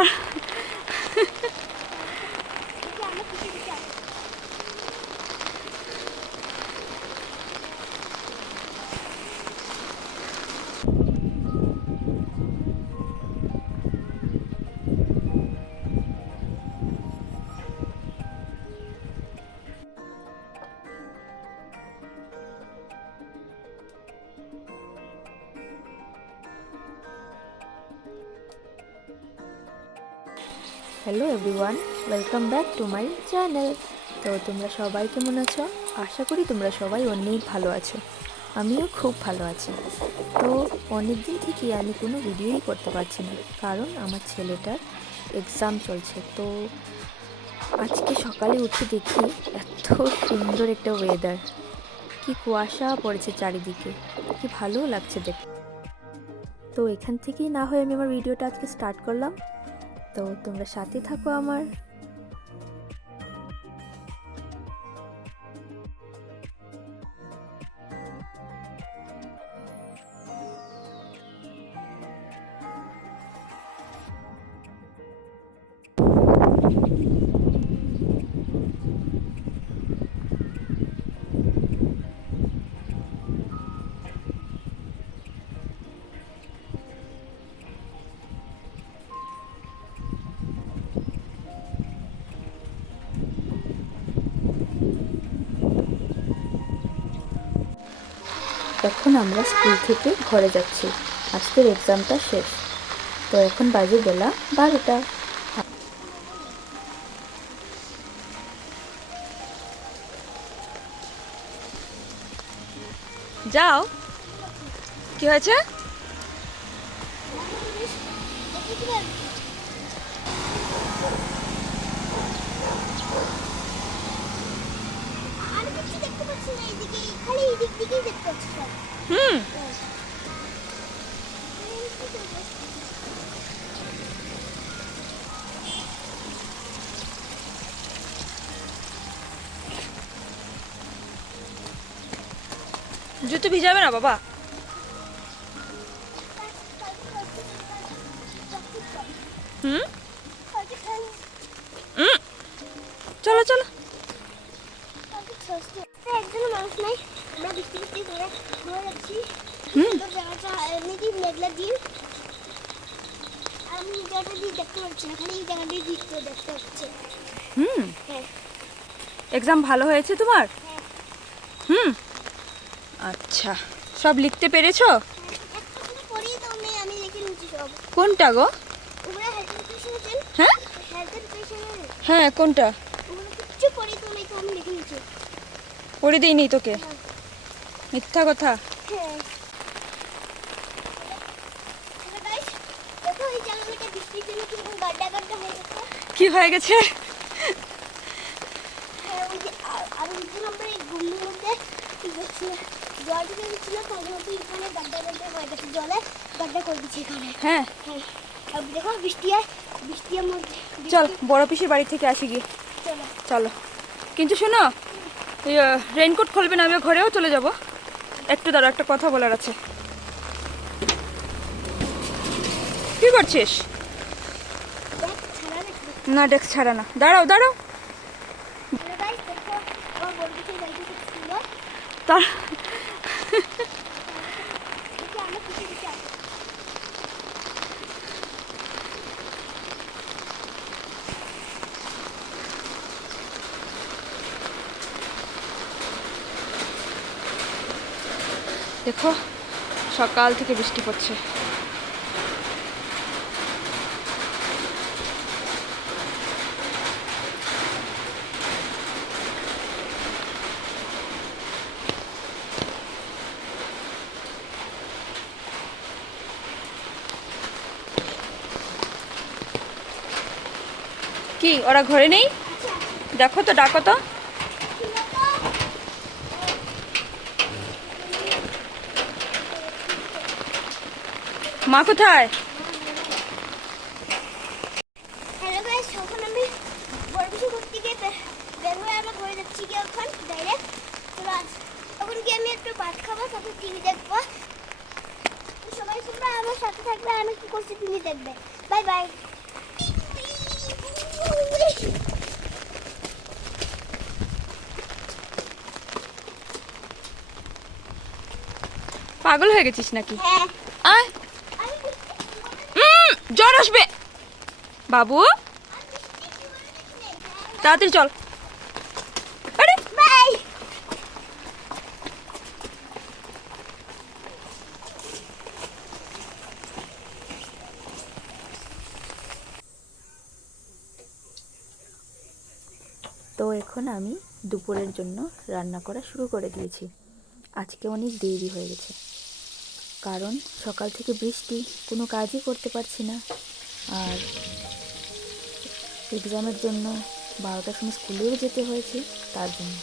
তার hello everyone, welcome back to my channel. তো তোমরা সবাই কেমন আছো? আশা করি তোমরা সবাই অনেক ভালো আছো। আমিও খুব ভালো আছি। তো অনেক দিন থেকেই আমি কোনো ভিডিওই করতে পারছি না, কারণ আমার ছেলেটার এক্সাম চলছে। তো আজকে সকালে উঠে দেখি এত সুন্দর একটা ওয়েদার, কি কুয়াশা পড়েছে চারিদিকে, কি ভালো লাগছে দেখতে। তো এখান থেকেই না হয় আমি আমার ভিডিওটা আজকে স্টার্ট করলাম। তো তোমরা সাথে থাকো আমার। এখন আমরা স্কুল থেকে ঘরে যাচ্ছি, আজকের এক্সামটা শেষ। তো এখন বাজে বেলা 12টা। যাও, কি হয়েছে? হুম, জুতো ভিজাবে না বাবা? হুম, চলো চলো। একজন মানুষ নাই, আমরা বৃষ্টি বৃষ্টি করে ঘুরে যাচ্ছি। জায়গাটা এমনিতে মেঘলা দিন, আমি জায়গাটা দিয়ে দেখতে পাচ্ছি না, খালি এই জায়গাটা দিয়ে দেখতে পাচ্ছি। হুম, হ্যাঁ এক্সাম ভালো হয়েছে তোমার? হ্যাঁ হুম, আচ্ছা, সব লিখতে পেরেছো? একটা করে পড়িয়ে দাও, আমি লিখে নিচ্ছি সব। কোনটা গো? ওগুলো হেলথ এডুকেশন আছে। হ্যাঁ হেলথ এডুকেশন হ্যাঁ, কোনটা? ওগুলো কিচ্ছু পড়িয়ে দাও, তো আমি লিখে নিচ্ছি। পড়ে দিইনি তোকে? মিথ্যা কথা। হ্যাঁ গাইস, দেখো এই জায়গাটা বৃষ্টির জন্য কিরকম গাড্ডা গাড্ডা হয়ে গেছে। কি হয়ে গেছে? হ্যাঁ, ওই যে আর ওইদিন আমরা এই ঘুমের মধ্যে জল ঢুকে গেছিল, তার মধ্যে এখানে গাড্ডা গাড্ডা হয়ে গেছে, জলে গাড্ডা করে দিচ্ছে এখানে। হ্যাঁ, হ্যাঁ, আর দেখো বৃষ্টির মধ্যে চল বড় পিসির বাড়ি থেকে আসি গিয়ে। চলো চলো, কিন্তু শোনো, রেইনকোট খুলবে না, আমি ঘরেও চলে যাব। একটু দাঁড়া, একটা কথা বলার আছে। কি করছিস? দেখ ছাড়া নাকি। না, ডেস্ক ছাড়া না, দাঁড়াও দাঁড়াও। হ্যালো গাইস, দেখো আমার বড় কিছু গাড়ি খুব সুন্দর। তার দেখি আমরা কিছু কিছু আসি। দেখো, সকাল থেকে বৃষ্টি পড়ছে। কি ওরা ঘরে নেই? দেখো তো, ডাকো তো। মা কোথায়? হ্যালো গাইস, এখন আমি বড় কিছু ঘুরতে গিয়ে বের হয়ে আমরা ঘুরে যাচ্ছি কি এখন ডাইরেক্ট। চলো এখন কি আমি একটু ভাত খাবো, সাথে টিভি দেখবো। সবাই তোমরা আমার সাথে থাকবে, আমি কি করছি তুমি দেখবে। Bye bye. পাগল হয়ে গেছিস নাকি? হ্যাঁ আয়, জ্বর আসবে বাবু, তাড়াতাড়ি চল। আরে বাই। তো এখন আমি দুপুরের জন্য রান্না করা শুরু করে দিয়েছি। আজকে অনেক দেরি হয়ে গেছে, কারণ সকাল থেকে বৃষ্টি, কোনো কাজই করতে পারছি না। আর এক্সামের জন্য 12টার সময় স্কুলেও যেতে হয়েছে, তার জন্য